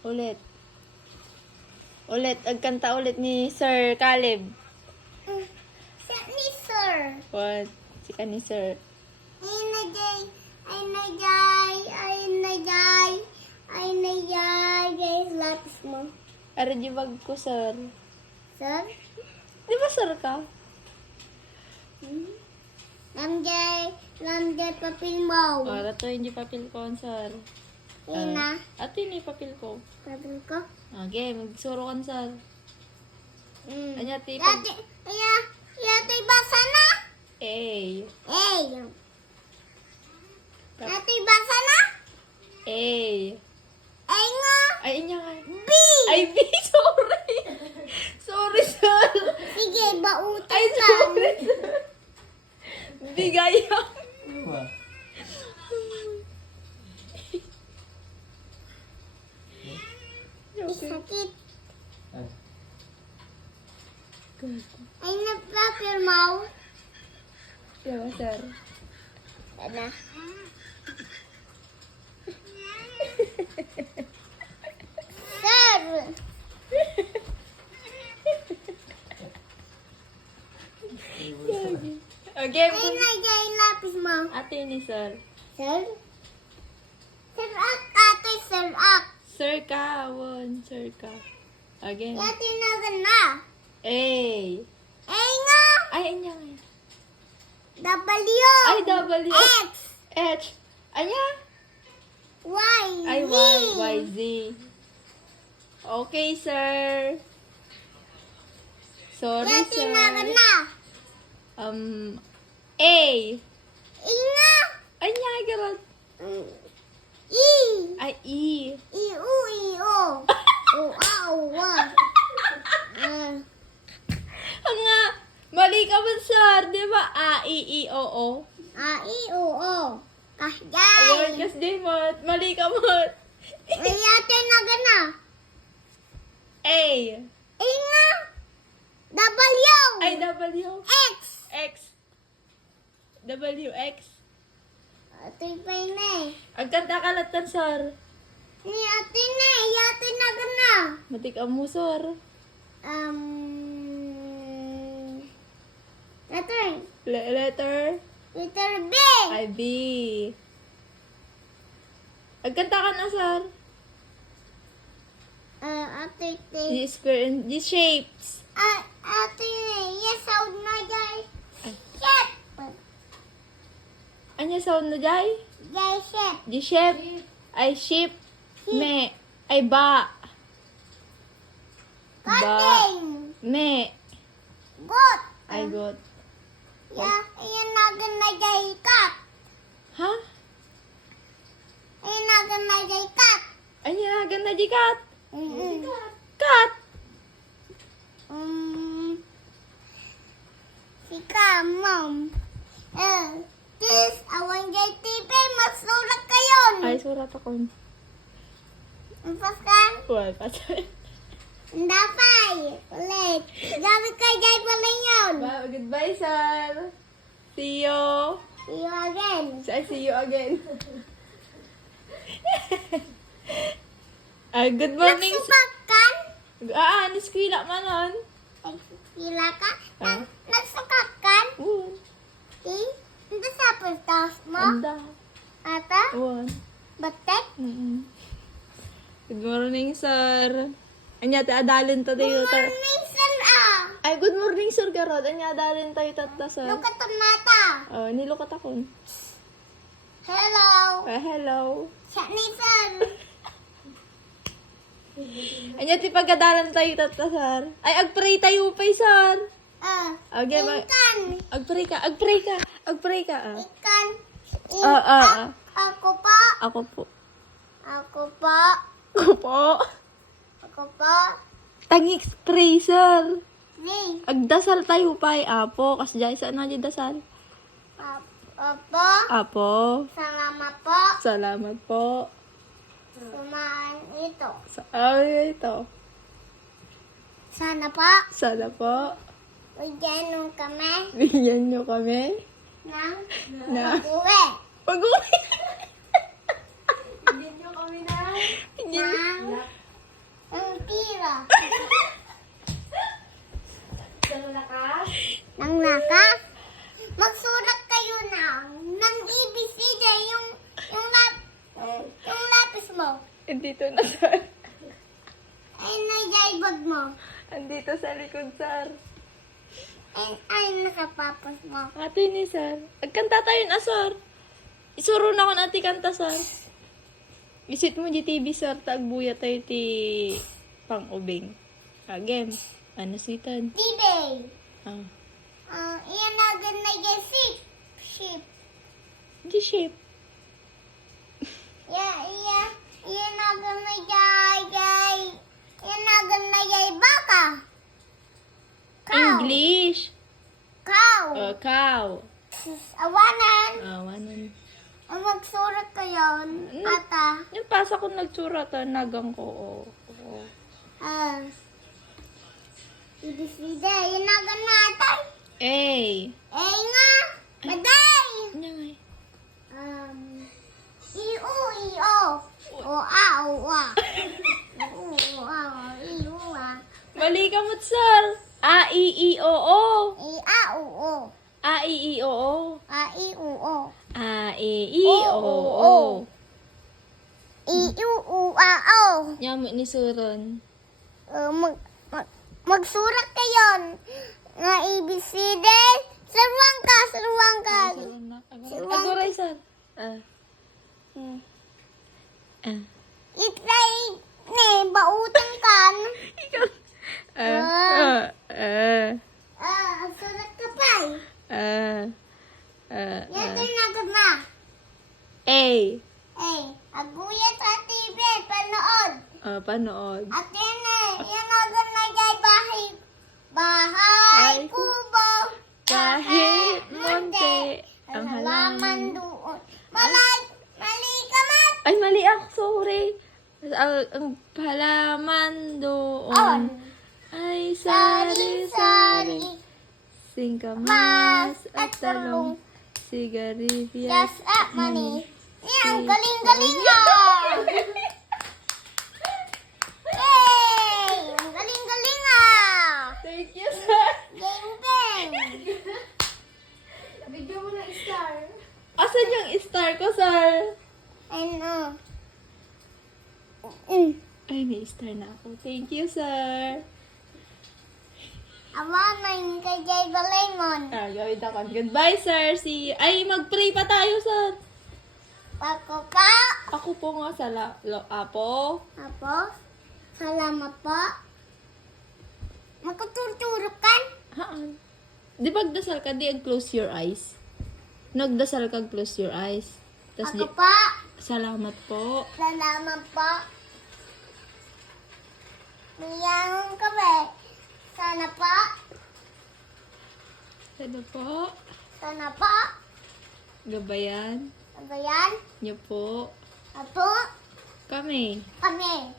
Ulit. Ulit. Agkanta ulit ni Sir Caleb. Siya ni Sir. What? Sika ni Sir. Ay na jay. Ay na jay. Ay na jay. Ay na jay. Guys, lapis mo. Ara di bag ko, Sir. Sir? Di ba Sir ka? Lamjay papel mo. Ara to hindi papel ko, Sir. Ina. Ato ni papel ko. Papel ko. Okay, magsuro kan, Sir. Anya ti Yati, yati basa na. A. Yati basa na. A. Ay nga. Ay, inya nga. B. Ay, B. Sorry. Sorry, Sir. Sige, bautan Ay, ka. sorry, Sir. Bigayang. Sakit. Ay na papel mo. Diba, Sir? Ano? Sir. Okay, Ay na jay lapis mo. ate ni Sir. Sir? Sir ak, ate sir ak. Sir ka. One, Sir ka. Again. Yati na gana. A. Ay nga. Ay, inya nga. W. Ay, W. X. H. Anya? Y. Ay, Z. Y. Y, Z. Okay, Sir. Sorry, Yati Sir. na gana. A. Ay nga. Anya, garot. E. Ay, E. I, U, I, O. O, A, O, A. Ang nga, mali ka ba, Sir? Di ba? A, I, E, O, O. A, I, O, O. Word Kahjay. kas di mo. Mali ka mo. Ay, yati na gana. A. Ay nga. W. Ay, W. X. X. W, X. Ate pa na Ang kanta kalatan, Sir. Ni ate na, yati na gana. Matik ang mo, Sir. Letter. Letter. Letter B. Ay, B. Ang kanta ka na, Sir. Ate te. The square and the shapes. Ate yes, sound na jay. Ay. Shep. Anya sound na, Jai? Jay shep. The shape. Ay, sheep. Me. Ay, ba. Cutting. Me. Got. Ay, got. Ayan na gana jay cut. Ha? Ayan na gana jay cut. Anya, ganda di kat. Mm-mm. Kat. Sika, mom. This, awan jay TV, masulat kayon. Ay, surat ako. Paskan, Well, patay. dapay. Ulit. Gamit ka jay pala yun. Well, goodbye, sir. See you. See you again. I see you again. Ay, good morning. Nagsukakan? Niskwila man nun. Ay, pila ka? Ah. Nagsukakan? Hindi sa pultos mo? Anda. Ata? One. Batek? Good morning, sir. Anya, te adalin ta tayo. Morning, sir ah. Ay, good morning, sir, garod. Anya, adalin tayo tata, sir. Lukaton mata. Oh, nilukat ako. Hello. Hello. Siya ni sir. Anya, ti pagadalan tayo tata, sir. Ay, agpray tayo pa, sir. Okay, Ikan. agpray ka, agpray ka, agpray ka. Ikan. Ako pa. Ako po. Ako pa. Ako po. Ako pa. Tangik spray, sir. Ni. Agdasal tayo pa, apo. Kasi dyan, saan na dyan dasal? Opo. Apo. Salamat po. Salamat po. Sumaan ito. Ito. Sana pa. Sana po. Bigyan nung kami Bigyan nyo kami. ng Na. pag-uwi. Pag-uwi. Bigyan nyo kami ng Bigyan Andito na, sir. Ay, Jai, bag mo. Andito sa likod, sir. Ay, nakapapos mo. Ate ni, sir. Agkanta tayo na, sir. Isuro na ko na ti kanta, sir. Isit mo di TV, sir. Tagbuya tayo ti pang-ubing. Again. Ano sitan? Tibay. Ah. Iyan na na Jai, sheep. Di ship. Iyan na na Jai. Iyan na Jai, baka. Cow. English. Cow. Cow. Awanan. Wanan. Magsurat kayo, ata. Yung pasa ko nagsurat, nagang ko. Ibiside, yan na natin. Eh. Nga, maday. Ano nga eh? Iyo. O-a. Iyo. Mali ka mo, sir. A-I-I-O-O. I-a-o-o. A-I-I-O-O. A-i-o-o. A-I-I-O-O. I-u-u-a-o. Yamot ni Suron. Magsurat kayo. Nga ibiside. Saruang ka. Agoray, sir. Itay, bautang kan. Surat ka pa. Yan tayo nagad na. A. Aguyat at TV, panood. Panood. At yan nagad na jay bahay. Bahay, Ay. kubo. Kahit monte ang halaman halaman. doon. Mali ka mat. Ay, mali ako. Sorry. Ang halaman doon ay sari-sari. Singkamas at talong. Sigarilyas. Yes, money. Yan, galing-galing ah. Hey, ang galing-galing ah. Thank you, sir. Game bang. Bigyan mo ng star. Asan yung star ko, sir? Ano? Ay, may star na ako. Thank you, sir. Awanan kay Jay Balemon. Gawin ako. Goodbye, sir. Ay, mag-pray pa tayo, sir. Ako pa. Ako po nga sa apo. Apo. Salamat po. Magkuturo kan? Haan. Di ba nagdasal ka, di close your eyes? Nagdasal ka, close your eyes. Tas Ako pa. salamat po. Salamat po. Biyang ka ba? Sana po. Ano po? Sana po. Gabayan. Ano yan? Niyo po. Apo. Kami. Kami.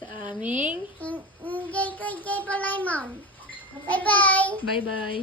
Sa aming. Hindi ko Jay Balemon. Bye-bye. Bye-bye.